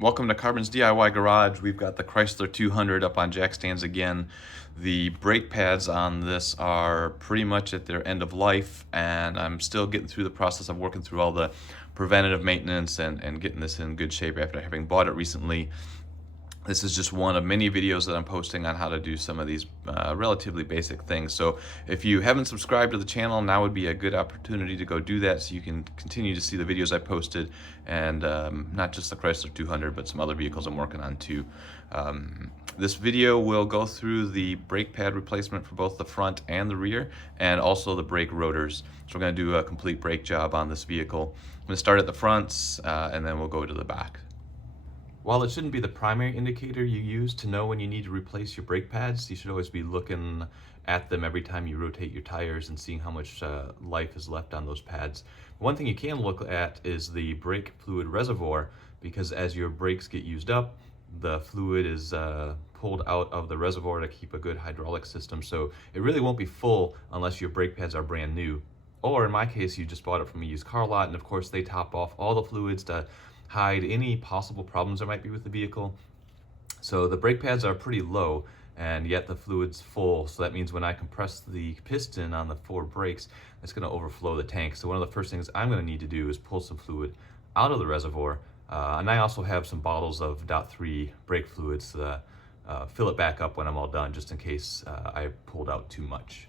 Welcome to Carbon's DIY Garage. We've got the Chrysler 200 up on jack stands again. The brake pads on this are pretty much at their end of life, and I'm still getting through the process of working through all the preventative maintenance and getting this in good shape after having bought it recently. This is just one of many videos that I'm posting on how to do some of these relatively basic things. So if you haven't subscribed to the channel, now would be a good opportunity to go do that so you can continue to see the videos I posted, and not just the Chrysler 200, but some other vehicles I'm working on too. This video will go through the brake pad replacement for both the front and the rear, and also the brake rotors. So we're going to do a complete brake job on this vehicle. I'm going to start at the fronts, and then we'll go to the back. While it shouldn't be the primary indicator you use to know when you need to replace your brake pads, you should always be looking at them every time you rotate your tires and seeing how much life is left on those pads. One thing you can look at is the brake fluid reservoir, because as your brakes get used up, the fluid is pulled out of the reservoir to keep a good hydraulic system. So it really won't be full unless your brake pads are brand new. Or in my case, you just bought it from a used car lot, and of course they top off all the fluids to hide any possible problems there might be with the vehicle. So the brake pads are pretty low, and yet the fluid's full. So that means when I compress the piston on the forward brakes, it's going to overflow the tank. So one of the first things I'm going to need to do is pull some fluid out of the reservoir. And I also have some bottles of DOT3 brake fluids to fill it back up when I'm all done, just in case I pulled out too much.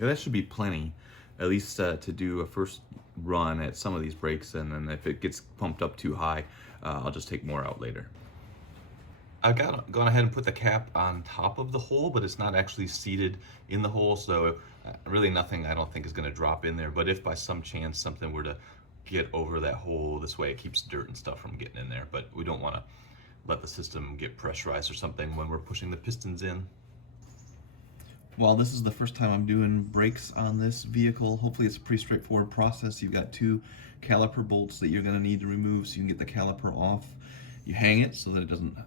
Yeah, that should be plenty, at least to do a first run at some of these brakes, and then if it gets pumped up too high, I'll just take more out later. I've gone ahead and put the cap on top of the hole, but it's not actually seated in the hole, so really nothing I don't think is going to drop in there. But if by some chance something were to get over that hole, this way it keeps dirt and stuff from getting in there. But we don't want to let the system get pressurized or something when we're pushing the pistons in. Well, this is the first time I'm doing brakes on this vehicle. Hopefully it's a pretty straightforward process. You've got two caliper bolts that you're going to need to remove so you can get the caliper off. You hang it so that it doesn't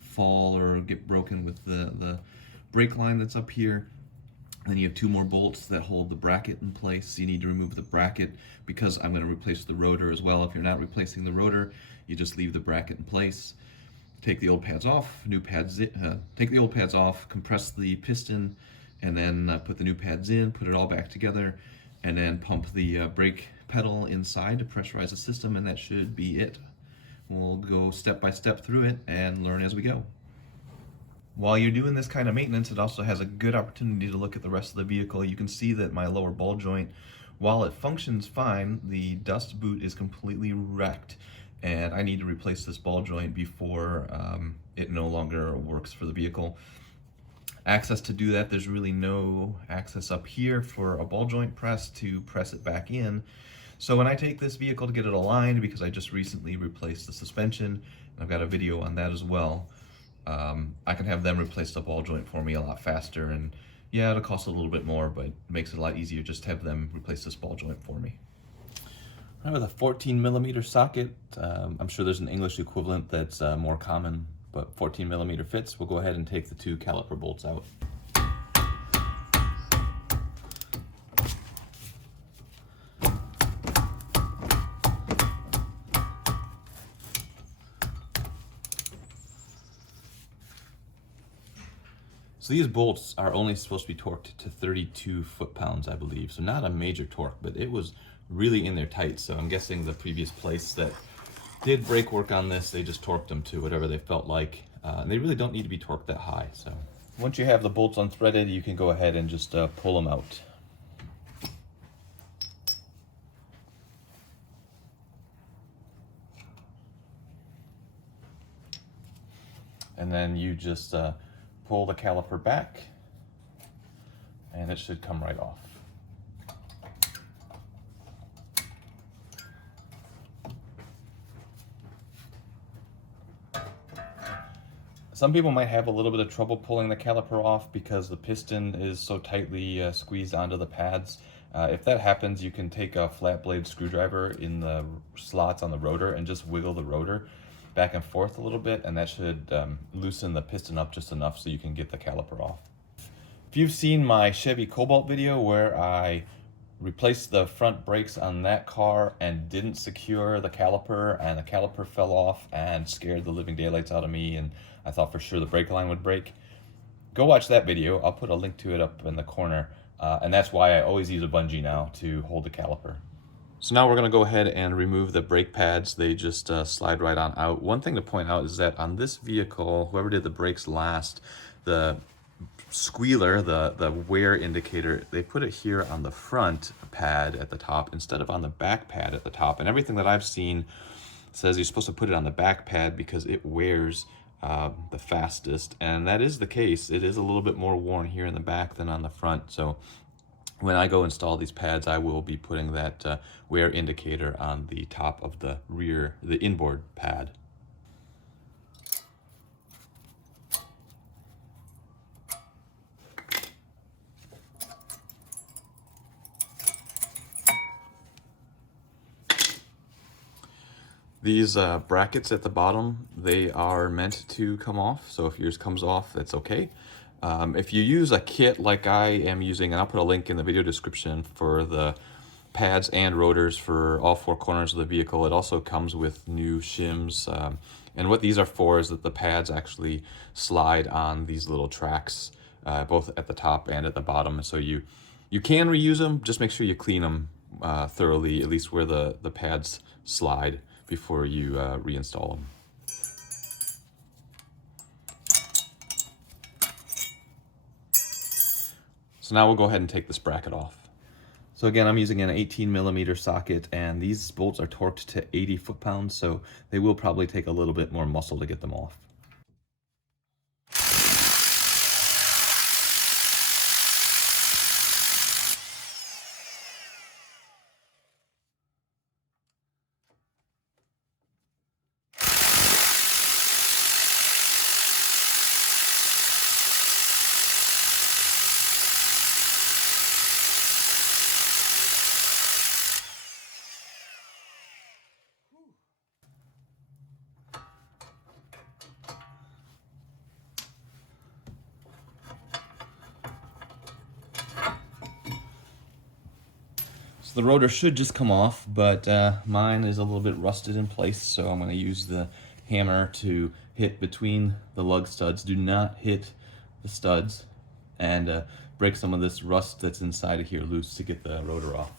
fall or get broken with the brake line that's up here. Then you have two more bolts that hold the bracket in place. You need to remove the bracket because I'm going to replace the rotor as well. If you're not replacing the rotor, you just leave the bracket in place. Take the old pads off, take the old pads off, compress the piston, and then put the new pads in, put it all back together, and then pump the brake pedal inside to pressurize the system, and that should be it. We'll go step by step through it and learn as we go. While you're doing this kind of maintenance, it also has a good opportunity to look at the rest of the vehicle. You can see that my lower ball joint, while it functions fine, the dust boot is completely wrecked, and I need to replace this ball joint before it no longer works for the vehicle. Access to do that, there's really no access up here for a ball joint press to press it back in. So when I take this vehicle to get it aligned, because I just recently replaced the suspension, and I've got a video on that as well, I can have them replace the ball joint for me a lot faster, and yeah, it'll cost a little bit more, but it makes it a lot easier just to have them replace this ball joint for me. With a 14mm socket, I'm sure there's an English equivalent that's more common, but 14mm fits. We'll go ahead and take the two caliper bolts out. So these bolts are only supposed to be torqued to 32 foot-pounds, I believe. So not a major torque, but it was really in there tight. So I'm guessing the previous place that did brake work on this, they just torqued them to whatever they felt like. And they really don't need to be torqued that high. So once you have the bolts unthreaded, you can go ahead and just pull them out. And then you just pull the caliper back, and it should come right off. Some people might have a little bit of trouble pulling the caliper off because the piston is so tightly squeezed onto the pads. If that happens, you can take a flat blade screwdriver in the slots on the rotor and just wiggle the rotor back and forth a little bit, and that should loosen the piston up just enough so you can get the caliper off. If you've seen my Chevy Cobalt video where I replaced the front brakes on that car and didn't secure the caliper, and the caliper fell off and scared the living daylights out of me, and I thought for sure the brake line would break, go watch that video. I'll put a link to it up in the corner, and that's why I always use a bungee now to hold the caliper. So now we're going to go ahead and remove the brake pads. They just slide right on out. One thing to point out is that on this vehicle, whoever did the brakes last, the squealer, the wear indicator, they put it here on the front pad at the top instead of on the back pad at the top. And everything that I've seen says you're supposed to put it on the back pad because it wears the fastest, and that is the case. It is a little bit more worn here in the back than on the front. So when I go install these pads, I will be putting that wear indicator on the top of the rear, the inboard pad. These brackets at the bottom, they are meant to come off. So if yours comes off, that's okay. If you use a kit like I am using, and I'll put a link in the video description for the pads and rotors for all four corners of the vehicle, it also comes with new shims. And what these are for is that the pads actually slide on these little tracks, both at the top and at the bottom. And so you can reuse them, just make sure you clean them thoroughly, at least where the pads slide, before you reinstall them. So now we'll go ahead and take this bracket off. So again, I'm using an 18mm socket, and these bolts are torqued to 80 foot-pounds, so they will probably take a little bit more muscle to get them off. So the rotor should just come off, but mine is a little bit rusted in place, so I'm going to use the hammer to hit between the lug studs. Do not hit the studs, and break some of this rust that's inside of here loose to get the rotor off.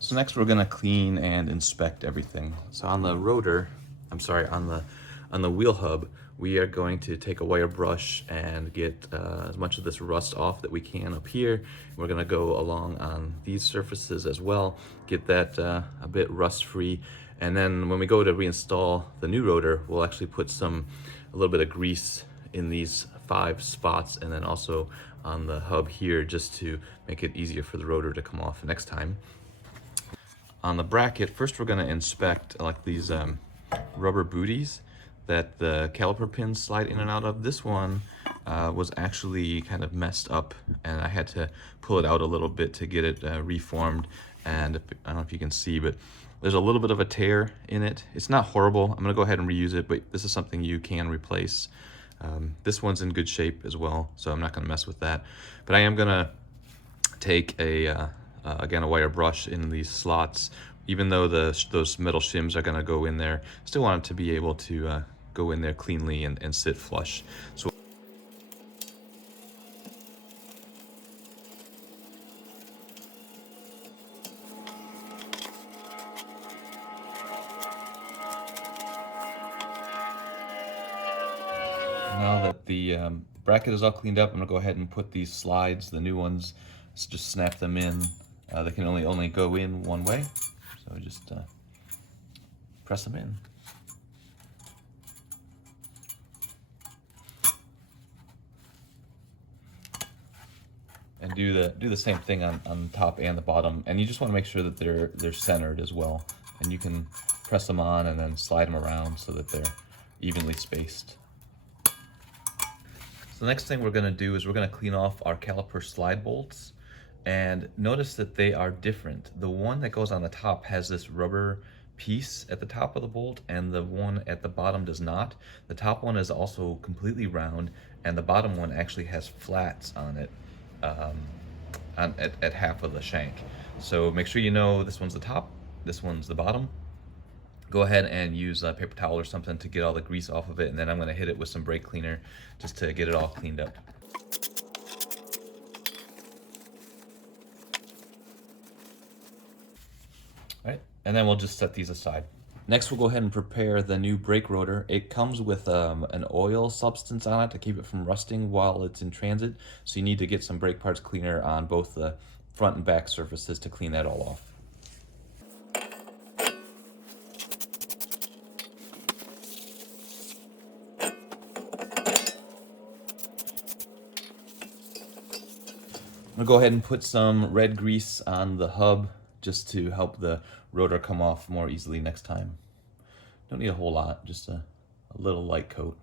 So next we're going to clean and inspect everything. So on the rotor, on the wheel hub, we are going to take a wire brush and get as much of this rust off that we can up here. We're going to go along on these surfaces as well, get that a bit rust free. And then when we go to reinstall the new rotor, we'll actually put a little bit of grease in these 5 spots, and then also on the hub here, just to make it easier for the rotor to come off next time. On the bracket, first we're going to inspect like these rubber booties that the caliper pins slide in and out of. This one was actually kind of messed up, and I had to pull it out a little bit to get it reformed. And I don't know if you can see, but there's a little bit of a tear in it. It's not horrible. I'm gonna go ahead and reuse it, but this is something you can replace. This one's in good shape as well, so I'm not gonna mess with that. But I am gonna take again, a wire brush in these slots. Even though those metal shims are gonna go in there, still want it to be able to go in there cleanly and sit flush. So now that the bracket is all cleaned up, I'm gonna go ahead and put these slides, the new ones, just snap them in. They can only go in one way, so just press them in. And do the same thing on the top and the bottom, and you just want to make sure that they're centered as well. And you can press them on and then slide them around so that they're evenly spaced. So the next thing we're going to do is we're going to clean off our caliper slide bolts. And notice that they are different. The one that goes on the top has this rubber piece at the top of the bolt, and the one at the bottom does not. The top one is also completely round, and the bottom one actually has flats on it, at half of the shank. So make sure you know this one's the top, this one's the bottom. Go ahead and use a paper towel or something to get all the grease off of it, and then I'm going to hit it with some brake cleaner just to get it all cleaned up. All right, and then we'll just set these aside. Next, we'll go ahead and prepare the new brake rotor. It comes with an oil substance on it to keep it from rusting while it's in transit, so you need to get some brake parts cleaner on both the front and back surfaces to clean that all off. I'm gonna go ahead and put some red grease on the hub just to help the rotor come off more easily next time. Don't need a whole lot, just a little light coat.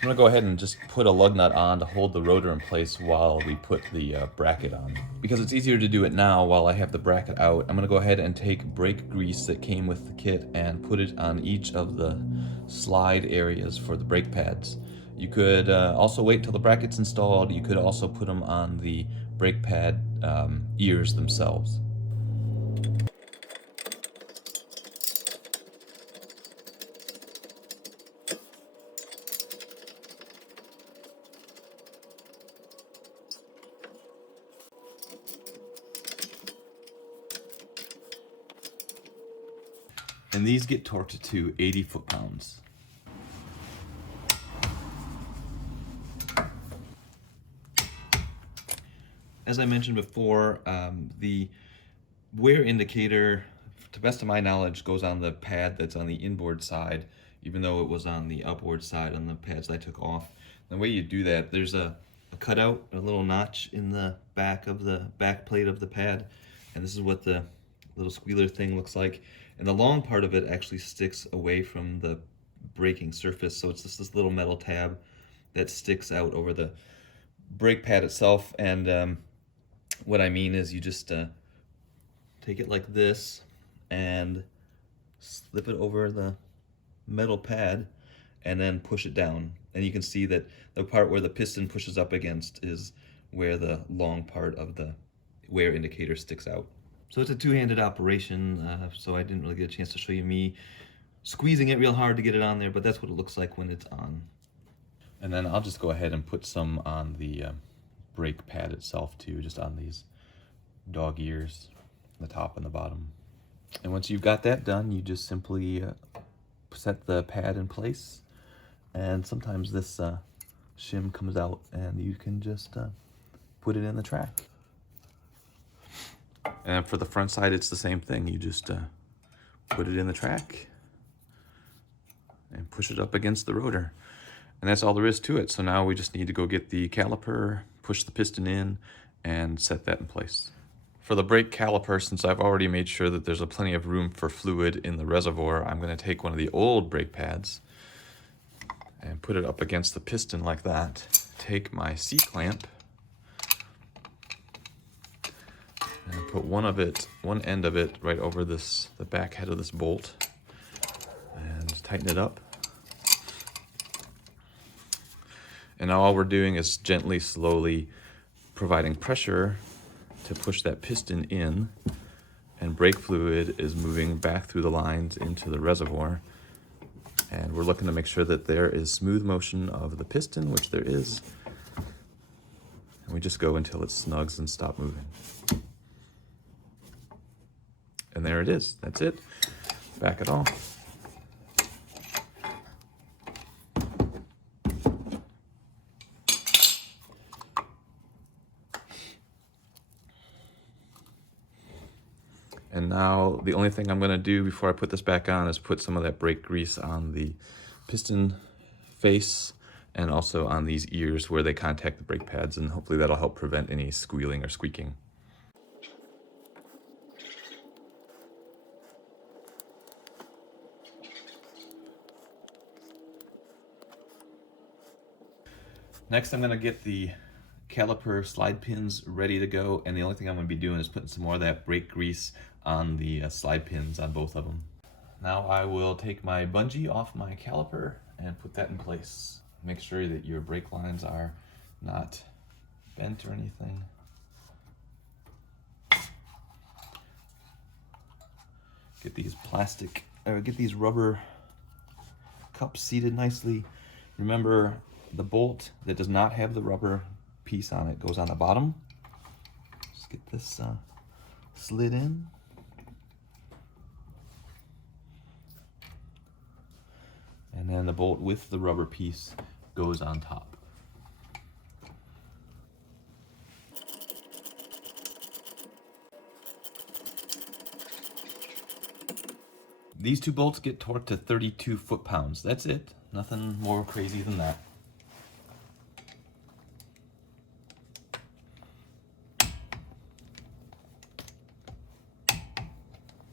I'm gonna go ahead and just put a lug nut on to hold the rotor in place while we put the bracket on. Because it's easier to do it now while I have the bracket out, I'm gonna go ahead and take brake grease that came with the kit and put it on each of the slide areas for the brake pads. You could also wait till the bracket's installed. You could also put them on the brake pad ears themselves. And these get torqued to 80 foot-pounds. As I mentioned before, the wear indicator, to best of my knowledge, goes on the pad that's on the inboard side, even though it was on the outboard side on the pads I took off. The way you do that, there's a cutout, a little notch in the back of the back plate of the pad, and this is what the little squealer thing looks like. And the long part of it actually sticks away from the braking surface, so it's just this little metal tab that sticks out over the brake pad itself. And what I mean is you just take it like this and slip it over the metal pad and then push it down. And you can see that the part where the piston pushes up against is where the long part of the wear indicator sticks out. So it's a two-handed operation, so I didn't really get a chance to show you me squeezing it real hard to get it on there, but that's what it looks like when it's on. And then I'll just go ahead and put some on the brake pad itself too, just on these dog ears, the top and the bottom. And once you've got that done, you just simply set the pad in place, and sometimes this shim comes out and you can just put it in the track. And for the front side, it's the same thing. You just put it in the track and push it up against the rotor. And that's all there is to it. So now we just need to go get the caliper, push the piston in, and set that in place. For the brake caliper, since I've already made sure that there's plenty of room for fluid in the reservoir, I'm going to take one of the old brake pads and put it up against the piston like that. Take my C-clamp and put one end of it right over the back head of this bolt, and tighten it up. And now all we're doing is gently, slowly providing pressure to push that piston in, and brake fluid is moving back through the lines into the reservoir. And we're looking to make sure that there is smooth motion of the piston, which there is. And we just go until it snugs and stop moving. And there it is. That's it. Back it off. And now the only thing I'm going to do before I put this back on is put some of that brake grease on the piston face and also on these ears where they contact the brake pads, and hopefully that'll help prevent any squealing or squeaking. Next, I'm gonna get the caliper slide pins ready to go, and the only thing I'm gonna be doing is putting some more of that brake grease on the slide pins on both of them. Now I will take my bungee off my caliper and put that in place. Make sure that your brake lines are not bent or anything. Get these rubber cups seated nicely. Remember, the bolt that does not have the rubber piece on it goes on the bottom. Just get this slid in. And then the bolt with the rubber piece goes on top. These two bolts get torqued to 32 foot-pounds. That's it. Nothing more crazy than that.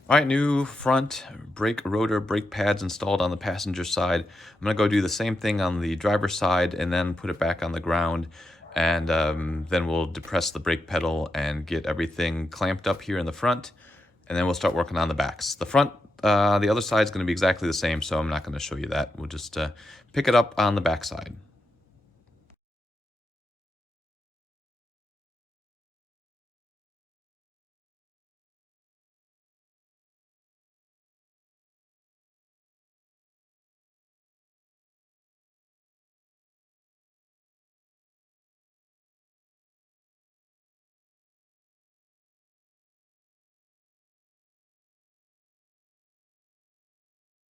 All right, new front brake rotor brake pads installed on the passenger side. I'm gonna go do the same thing on the driver's side and then put it back on the ground. And then we'll depress the brake pedal and get everything clamped up here in the front. And then we'll start working on the backs. The front, the other side is gonna be exactly the same, so I'm not gonna show you that. We'll just pick it up on the back side.